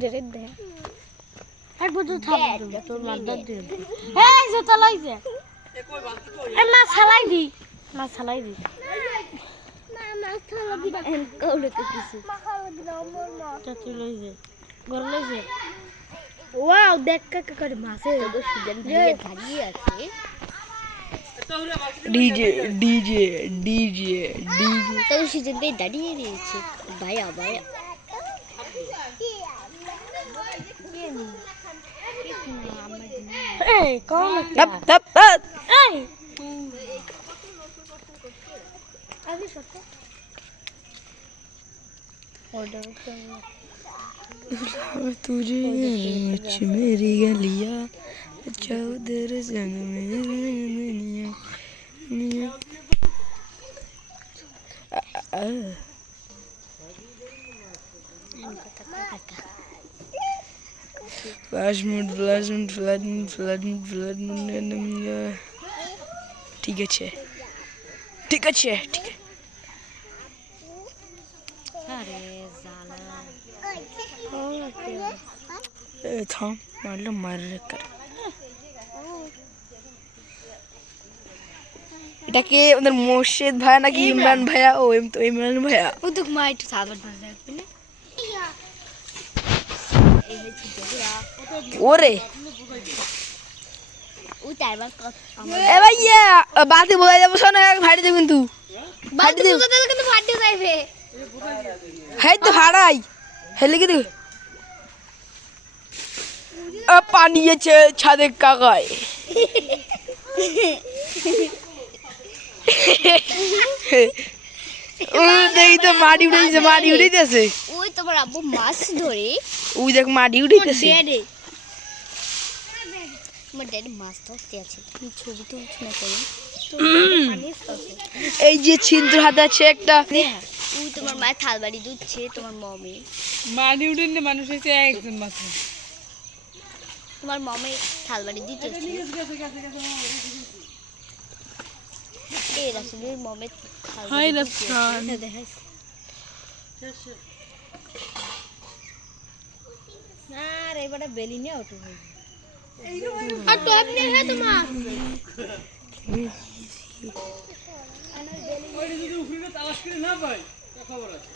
দেয় বুঝু তোর দিয়ে এই জুতা এ মা ছালাই দি মা ছালাই দি কৌড়কে কিছু তা তুই লইছে ঘর ওয়াও দেখ কাকা করে মাছে তো সুজন দাঁড়িয়ে আছে ডিজে ডিজে ডিজে ডিজে তো সুজন ভাই দাঁড়িয়ে রয়েছে ভাইয়া ভাইয়া إيه قومك طب طب طب إيه तुझे अच्छी मेरी गलिया अच्छा उधर जन्म दुनिया दुनिया आ- आ- Flash mood, flash mood, flash mood, flash mood, flash mood, ঠিক আছে ঠিক আছে ঠিক আছে আরে জালা এ, থাম মারলো মার কর এটা কে আমাদের মোর্শেদ ভাইয়া নাকি ইমরান ভাইয়া ও এম তো ইমরান ভাইয়া ও তো মা একটু সাবান ওরে। বাতি বোঝাই যাব শোনো ভাড়ি দেব কিন্তু। হ্যাঁ তো ভাড়াই। হেলে কি দেখ পানিয়েছে ছাদে কাকায়। দেখি তো মাটি উঠেছে মাটি উঠেছে ওই আব্বু মাছ ধরে ওই দেখ মাটি উঠেছে আমার ড্যাডি মাছ ধরতে আছে। তুমি ছবি তো না কেন? এই যে ছিদ্র হাতে আছে একটা। হ্যাঁ ওই তোমার মায়ের থালবাড়ি দুধছে তোমার মমে। মাটি উঠেন মানুষ হয়েছে একজন মাত্র। তোমার মমে থালবাড়ি দিতে এই রাসুলের মমে হাই রাস্তান না রে এবারে বেলি নিয়ে ওঠো। আর টপ নিয়ে হ্যাঁ তোমার। না ভাই খবর আছে